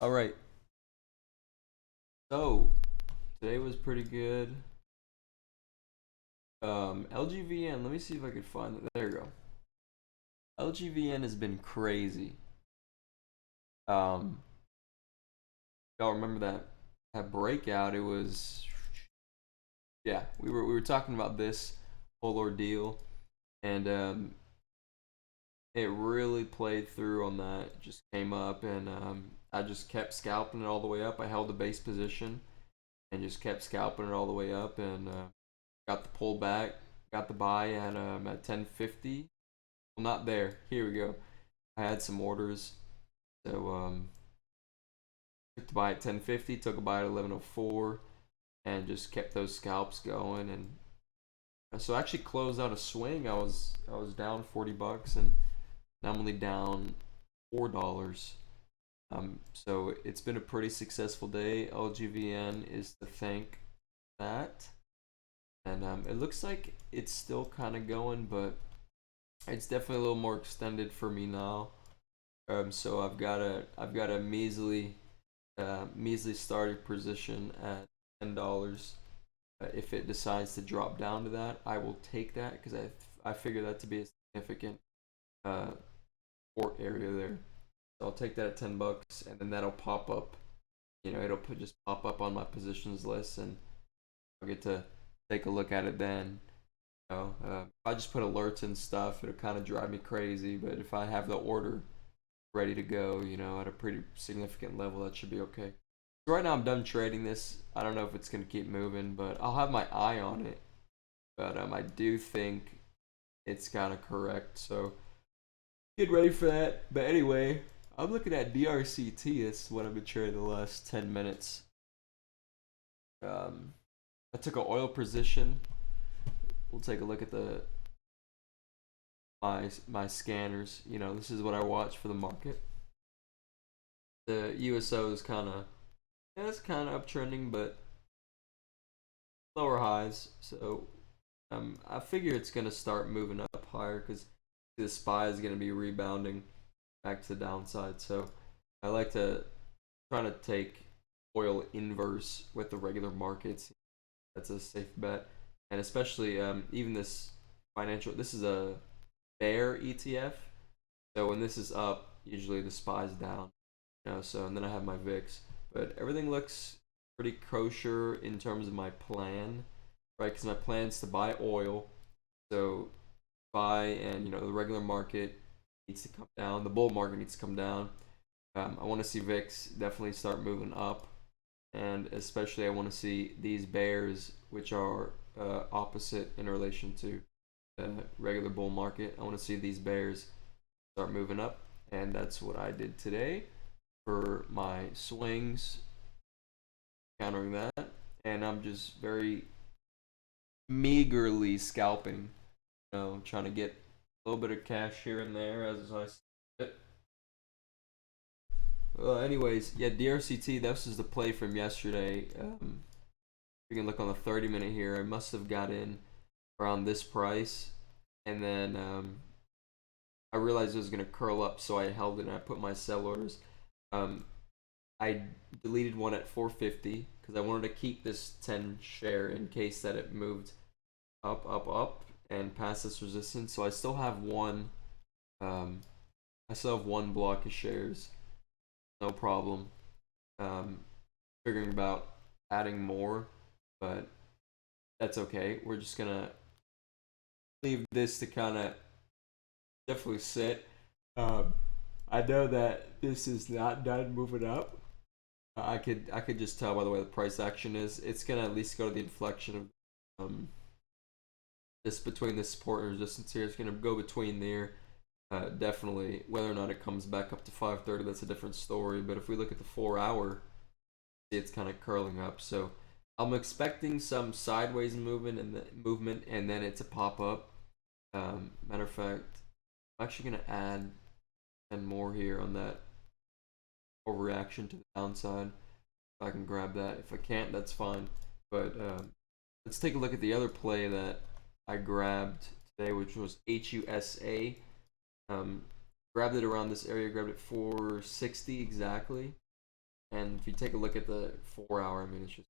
All right. So today was pretty good. LGVN. Let me see if I could find it. There you go. LGVN has been crazy. Um, y'all remember that breakout? It was yeah. We were talking about this whole ordeal, and it really played through on that. Just came up, and I just kept scalping it all the way up. I held the base position and just kept scalping it all the way up, and got the pull back, got the buy at 1050. Well, not there. Here we go. I had some orders, so took the buy at 1050, took a buy at 1104, and just kept those scalps going. And so I actually closed out a swing. I was down $40, and now I'm only down $4. So it's been a pretty successful day. LGVN is to thank that, and it looks like it's still kind of going, but it's definitely a little more extended for me now. So I've got a measly starting position at $10. If it decides to drop down to that, I will take that because I figure that to be a significant uh, port area there. So I'll take that at $10, and then that'll pop up. Just pop up on my positions list, and I'll get to take a look at it then. If I just put alerts and stuff, it'll kind of drive me crazy. But if I have the order ready to go, at a pretty significant level, that should be okay. So right now I'm done trading this. I don't know if it's gonna keep moving, but I'll have my eye on it. But I do think it's kind of correct. So get ready for that. But anyway, I'm looking at DRCT. That's what I've been trading the last 10 minutes. Um, I took an oil position. We'll take a look at the my scanners. This is what I watch for the market. The USO is kind of it's kind of uptrending, but lower highs. So I figure it's gonna start moving up higher because the SPY is gonna be rebounding back to the downside. So I like to try to take oil inverse with the regular markets. That's a safe bet, and especially even this financial. This is a bear ETF. So when this is up, usually the SPY's down. So and then I have my VIX, but everything looks pretty kosher in terms of my plan, right? Because my plan is to buy oil, so buy, and the regular market needs to come down, the bull market needs to come down. I want to see VIX definitely start moving up, and especially I want to see these bears, which are opposite in relation to the regular bull market. I want to see these bears start moving up, and that's what I did today for my swings, countering that. And I'm just very meagerly scalping, trying to get a little bit of cash here and there as I see it. Well, anyways, yeah, DRCT. This is the play from yesterday. You can look on the 30-minute here. I must have got in around this price, and then I realized it was gonna curl up, so I held it and I put my sell orders. Um, I deleted one at 450 because I wanted to keep this 10 share in case that it moved up and past this resistance. So I still have one. Um, I still have one block of shares. No problem. Um, Figuring about adding more, but that's okay. We're just gonna leave this to kind of definitely sit. Um, I know that this is not done moving up. I could just tell by the way the price action is. It's gonna at least go to the inflection of this between this support and resistance here. It's gonna go between there. Definitely, whether or not it comes back up to 530, that's a different story. But if we look at the 4 hour, it's kind of curling up. So I'm expecting some sideways movement, and then it to pop up. Matter of fact, I'm actually gonna add 10 more here on that overreaction to the downside. If I can grab that. If I can't, that's fine. But let's take a look at the other play that I grabbed today, which was HUSA. Um, Grabbed it around this area, grabbed it 460 exactly. And if you take a look at the 4 hour, I mean, it's just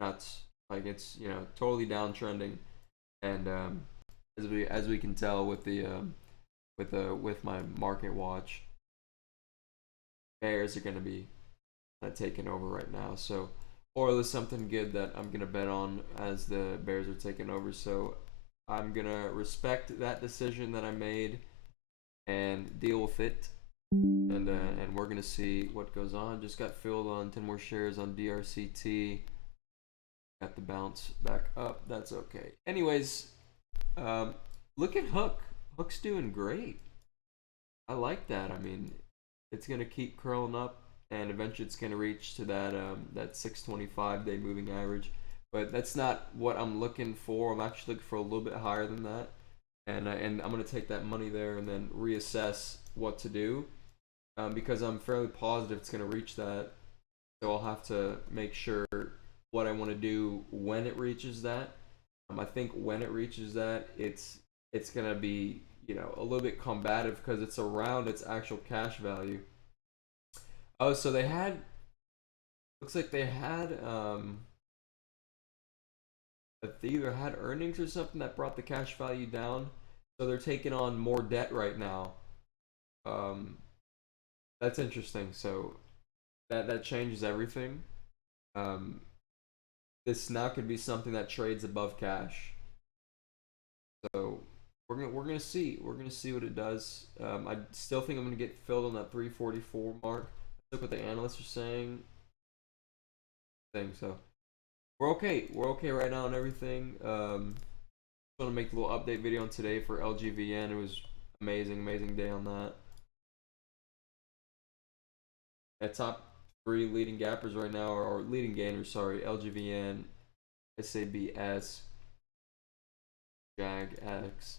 nuts. Like it's totally downtrending, and as we can tell with the with my market watch, bears are gonna be kind of taking over right now. So oil is something good that I'm gonna bet on as the bears are taking over. So I'm gonna respect that decision that I made and deal with it. And we're gonna see what goes on. Just got filled on 10 more shares on DRCT. Got the bounce back up. That's okay. Anyways, look at Hook. Hook's doing great. I like that. I mean, it's gonna keep curling up, and eventually it's gonna reach to that 625 day moving average. But that's not what I'm looking for. I'm actually looking for a little bit higher than that, and I'm gonna take that money there and then reassess what to do, because I'm fairly positive it's gonna reach that. So I'll have to make sure what I want to do when it reaches that. I think when it reaches that, it's gonna be a little bit combative because it's around its actual cash value. Oh, so they had looks like they had they either had earnings or something that brought the cash value down. So they're taking on more debt right now. Um, that's interesting. So that changes everything. Um, this now could be something that trades above cash. So we're gonna see what it does. I still think I'm gonna get filled on that 344 mark. Look what the analysts are saying. So we're okay. We're okay right now on everything. Just want to make a little update video on today for Lgvn. It was amazing day on that. At top three leading gappers right now, or leading gainers, sorry, Lgvn, SABS, JAGX.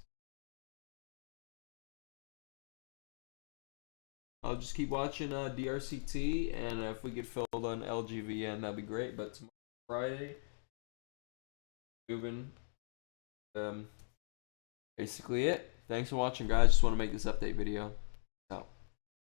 I'll just keep watching DRCT, and if we get filled on Lgvn, that'd be great. But tomorrow, Friday, moving. Basically it. Thanks for watching, guys. Just want to make this update video.